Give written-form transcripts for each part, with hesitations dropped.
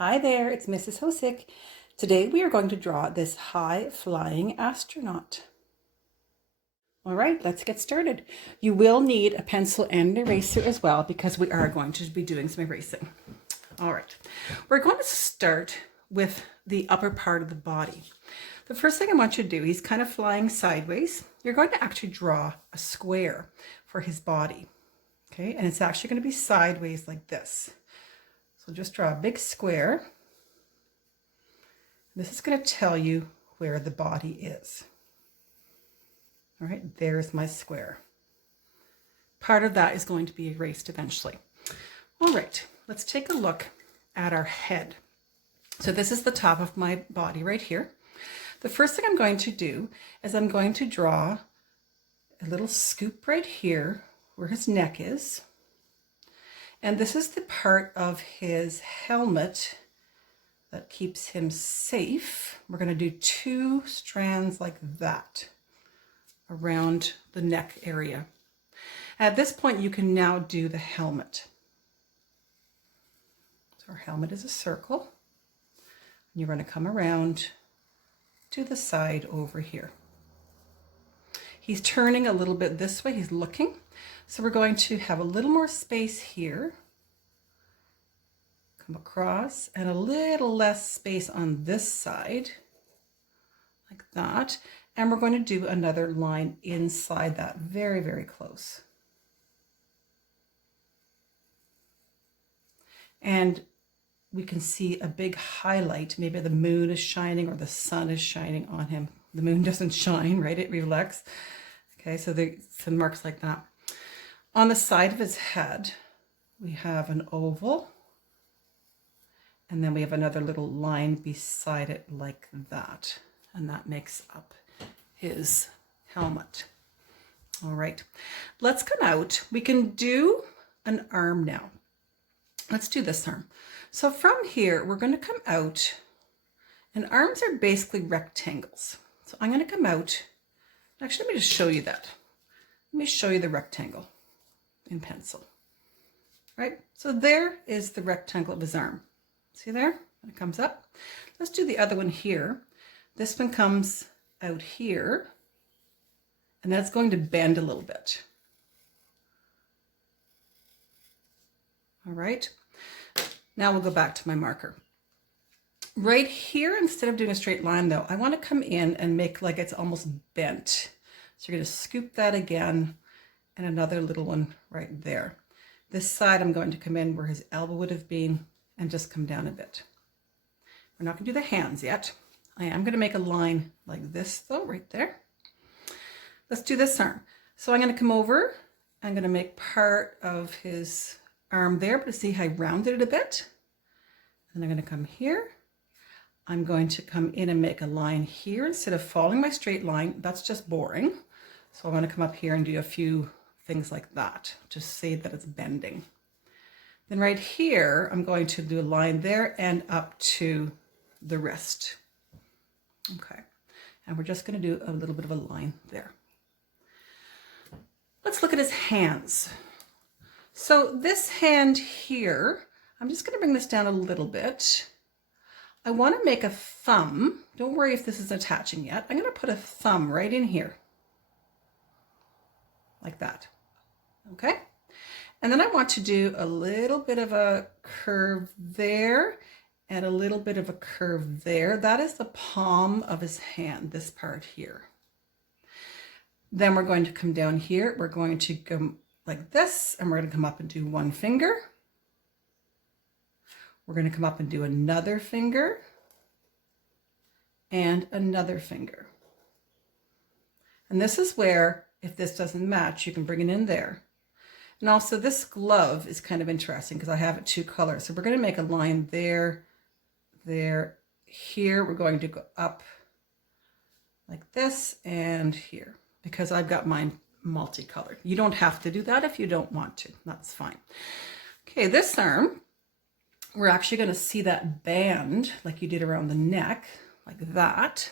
Hi there, it's Mrs. Hosick. Today we are going to draw this high-flying astronaut. All right, let's get started. You will need a pencil and an eraser as well because we are going to be doing some erasing. All right, we're going to start with the upper part of the body. The first thing I want you to do, he's kind of flying sideways. You're going to actually draw a square for his body, okay? And it's actually going to be sideways like this. So just draw a big square. This is going to tell you where the body is. All right, there's my square. Part of that is going to be erased eventually. All right, let's take a look at our head. So this is the top of my body right here. The first thing I'm going to do is I'm going to draw a little scoop right here where his neck is. And this is the part of his helmet that keeps him safe. We're going to do 2 strands like that around the neck area. At this point, you can now do the helmet. So our helmet is a circle. You're going to come around to the side over here. He's turning a little bit this way. He's looking. So we're going to have a little more space here. Come across, and a little less space on this side, like that. And we're going to do another line inside that, very, very close. And we can see a big highlight. Maybe the moon is shining or the sun is shining on him. The moon doesn't shine, right? It reflects. Okay, so there's some marks like that. On the side of his head, we have an oval. And then we have another little line beside it like that. And that makes up his helmet. All right, let's come out. We can do an arm now. Let's do this arm. So from here, we're going to come out, and arms are basically rectangles. So I'm going to come out. Actually, let me just show you that. Let me show you the rectangle in pencil. Right, so there is the rectangle of his arm. See there? It comes up. Let's do the other one here. This one comes out here, and that's going to bend a little bit. All right. Now we'll go back to my marker. Right here, instead of doing a straight line though, I want to come in and make like it's almost bent. So you're going to scoop that again, and another little one right there. This side, I'm going to come in where his elbow would have been and just come down a bit. We're not going to do the hands yet. I am going to make a line like this though, right there. Let's do this arm. So I'm going to come over. I'm going to make part of his arm there, but see how I rounded it a bit? And I'm going to come here. I'm going to come in and make a line here instead of following my straight line. That's just boring. So I'm going to come up here and do a few things like that, just say that it's bending. Then right here, I'm going to do a line there and up to the wrist. Okay, and we're just going to do a little bit of a line there. Let's look at his hands. So this hand here, I'm just going to bring this down a little bit. I want to make a thumb. Don't worry if this is attaching yet. I'm going to put a thumb right in here, like that. Okay. And then I want to do a little bit of a curve there and a little bit of a curve there. That is the palm of his hand, this part here. Then we're going to come down here. We're going to go like this, and we're going to come up and do one finger. We're going to come up and do another finger and another finger. And this is where, if this doesn't match, you can bring it in there. And also this glove is kind of interesting because I have it 2 colors. So we're going to make a line there, there, here. We're going to go up like this and here because I've got mine multicolored. You don't have to do that if you don't want to. That's fine. Okay, this arm, we're actually going to see that band like you did around the neck, like that.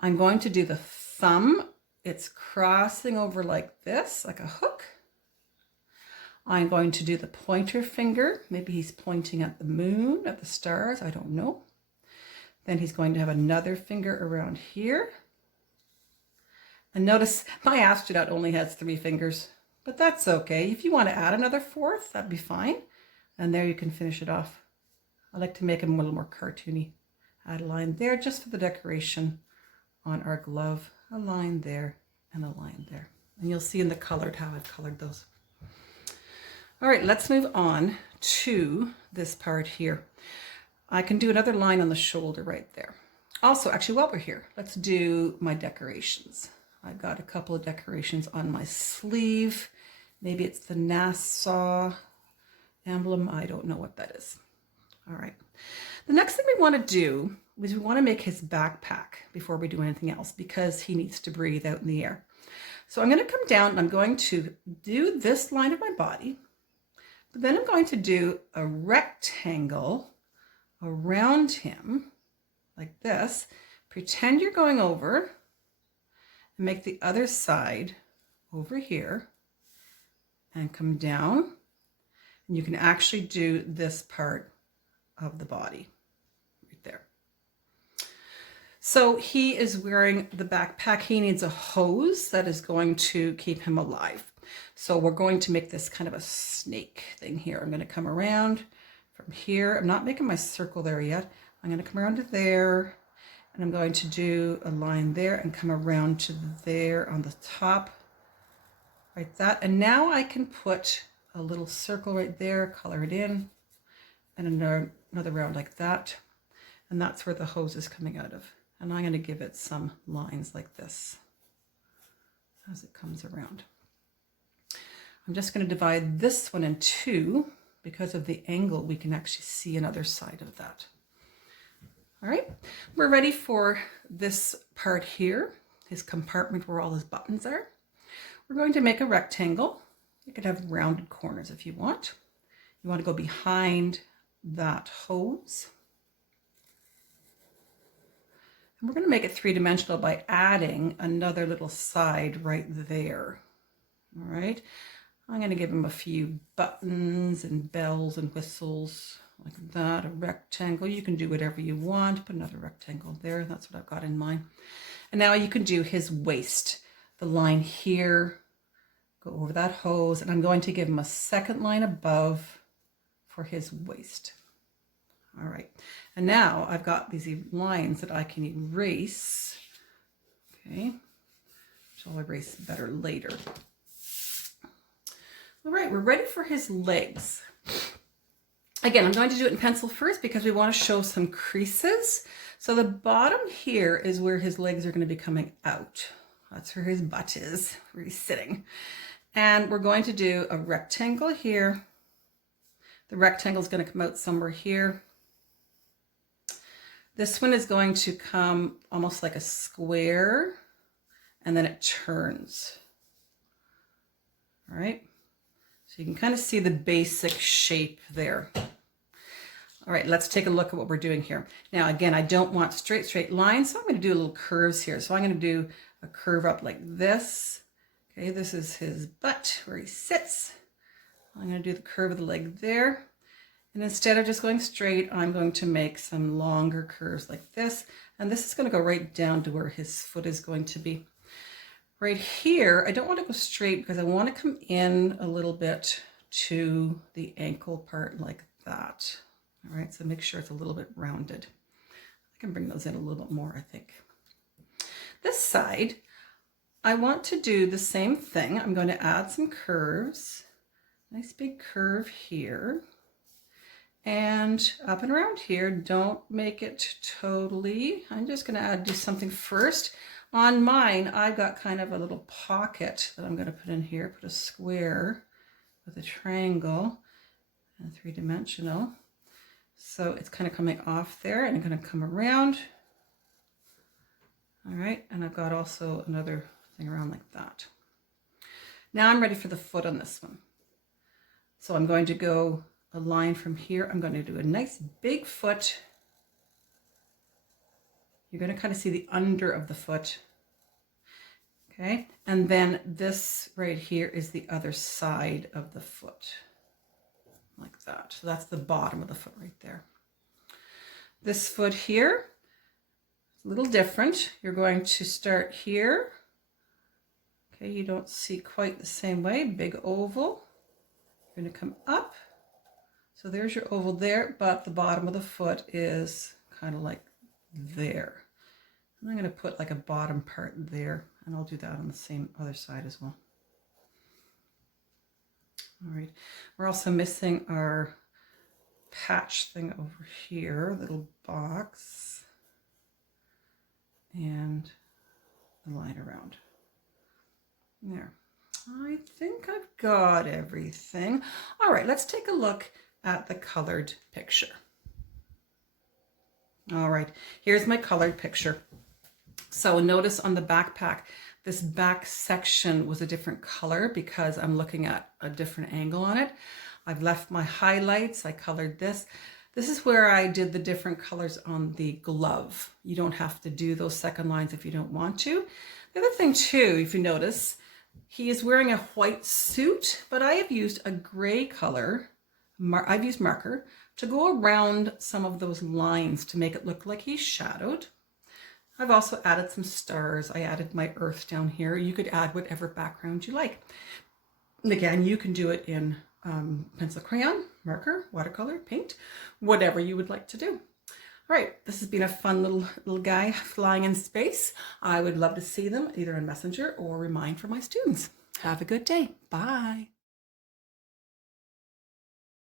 I'm going to do the thumb. It's crossing over like this, like a hook. I'm going to do the pointer finger. Maybe he's pointing at the moon, at the stars, I don't know. Then he's going to have another finger around here. And notice my astronaut only has 3 fingers, but that's okay. If you want to add another 4th, that'd be fine. And there you can finish it off. I like to make him a little more cartoony. Add a line there just for the decoration on our glove. A line there and a line there. And you'll see in the colored how I've colored those. All right, let's move on to this part here. I can do another line on the shoulder right there. Also, actually, while we're here, let's do my decorations. I've got a couple of decorations on my sleeve. Maybe it's the NASA emblem. I don't know what that is. All right. The next thing we want to do is we want to make his backpack before we do anything else because he needs to breathe out in the air. So I'm going to come down and I'm going to do this line of my body, but then I'm going to do a rectangle around him like this. Pretend you're going over and make the other side over here and come down. And you can actually do this part of the body right there. So he is wearing the backpack. He needs a hose that is going to keep him alive. So we're going to make this kind of a snake thing here. I'm going to come around from here. I'm not making my circle there yet. I'm going to come around to there, and I'm going to do a line there and come around to there on the top, like that. And now I can put a little circle right there, color it in, and another round like that. And that's where the hose is coming out of. And I'm going to give it some lines like this as it comes around. I'm just going to divide this one in 2 because of the angle. We can actually see another side of that. All right, we're ready for this part here, his compartment where all his buttons are. We're going to make a rectangle. You could have rounded corners if you want. You want to go behind that hose. And we're going to make it 3-dimensional by adding another little side right there. All right, I'm going to give him a few buttons and bells and whistles like that, a rectangle. You can do whatever you want. Put another rectangle there. That's what I've got in mind. And now you can do his waist. The line here, go over that hose, and I'm going to give him a second line above for his waist. All right, and now I've got these lines that I can erase, okay, which I'll erase better later. All right, we're ready for his legs. Again, I'm going to do it in pencil first because we want to show some creases. So the bottom here is where his legs are going to be coming out. That's where his butt is, where he's sitting. And we're going to do a rectangle here. The rectangle is going to come out somewhere here. This one is going to come almost like a square, and then it turns. All right. So you can kind of see the basic shape there. All right, let's take a look at what we're doing here. Now, again, I don't want straight lines, so I'm going to do little curves here. So I'm going to do a curve up like this. Okay, this is his butt where he sits. I'm going to do the curve of the leg there. And instead of just going straight, I'm going to make some longer curves like this. And this is going to go right down to where his foot is going to be. Right here, I don't want to go straight because I want to come in a little bit to the ankle part like that. All right, so make sure it's a little bit rounded. I can bring those in a little bit more, I think. This side, I want to do the same thing. I'm going to add some curves. Nice big curve here. And up and around here, don't make it totally. I'm just going to do something first. On mine, I've got kind of a little pocket that I'm going to put in here. Put a square with a triangle and 3-dimensional. So it's kind of coming off there, and I'm going to come around. All right, and I've got also another thing around like that. Now I'm ready for the foot on this one. So I'm going to go a line from here. I'm going to do a nice big foot. You're going to kind of see the under of the foot. Okay, and then this right here is the other side of the foot, like that. So that's the bottom of the foot right there. This foot here, a little different. You're going to start here. Okay, you don't see quite the same way, big oval. You're going to come up. So there's your oval there, but the bottom of the foot is kind of like there. And I'm going to put like a bottom part there, and I'll do that on the same other side as well. All right, we're also missing our patch thing over here, little box, and a line around there. I think I've got everything. All right, let's take a look at the colored picture. All right, here's my colored picture. So notice on the backpack, this back section was a different color because I'm looking at a different angle on it. I've left my highlights, I colored this. This is where I did the different colors on the glove. You don't have to do those second lines if you don't want to. The other thing too, if you notice, he is wearing a white suit, but I have used a gray color. I've used marker to go around some of those lines to make it look like he's shadowed. I've also added some stars. I added my earth down here. You could add whatever background you like. And again, you can do it in pencil, crayon, marker, watercolor, paint, whatever you would like to do. All right, this has been a fun little guy flying in space. I would love to see them either in Messenger or Remind for my students. Have a good day. Bye.